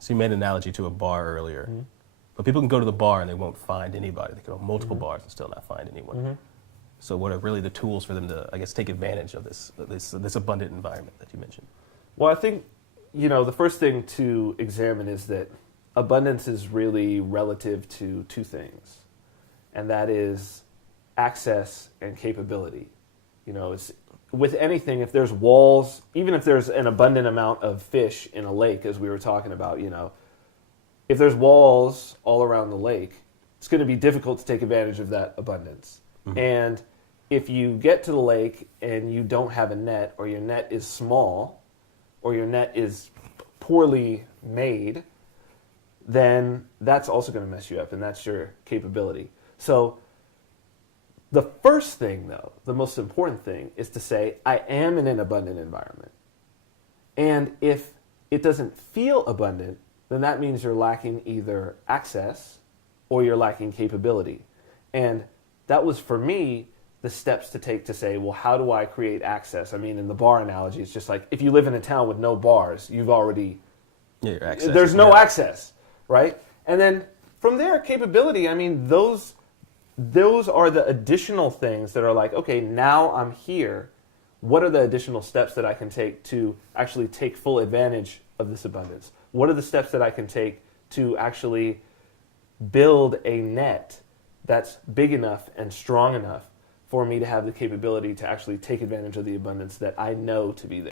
So you made an analogy to a bar earlier. Mm-hmm. But people can go to the bar and they won't find anybody. They can go to multiple mm-hmm. bars and still not find anyone. Mm-hmm. So what are really the tools for them to, I guess, take advantage of this abundant environment that you mentioned? Well, I think, the first thing to examine is that abundance is really relative to two things, and that is access and capability. It's, with anything, if there's walls, even if there's an abundant amount of fish in a lake, as we were talking about, if there's walls all around the lake, it's going to be difficult to take advantage of that abundance. Mm-hmm. And if you get to the lake and you don't have a net, or your net is small, or your net is poorly made, then that's also going to mess you up, and that's your capability. So the first thing, though, the most important thing, is to say, I am in an abundant environment. And if it doesn't feel abundant, then that means you're lacking either access or you're lacking capability. And that was, for me, the steps to take to say, well, how do I create access? I mean, in the bar analogy, it's just like, if you live in a town with no bars, you've already... Yeah, your access. There's no access, right? And then from there, capability, I mean, those are the additional things that are like, okay, now I'm here. What are the additional steps that I can take to actually take full advantage of this abundance? What are the steps that I can take to actually build a net that's big enough and strong enough for me to have the capability to actually take advantage of the abundance that I know to be there?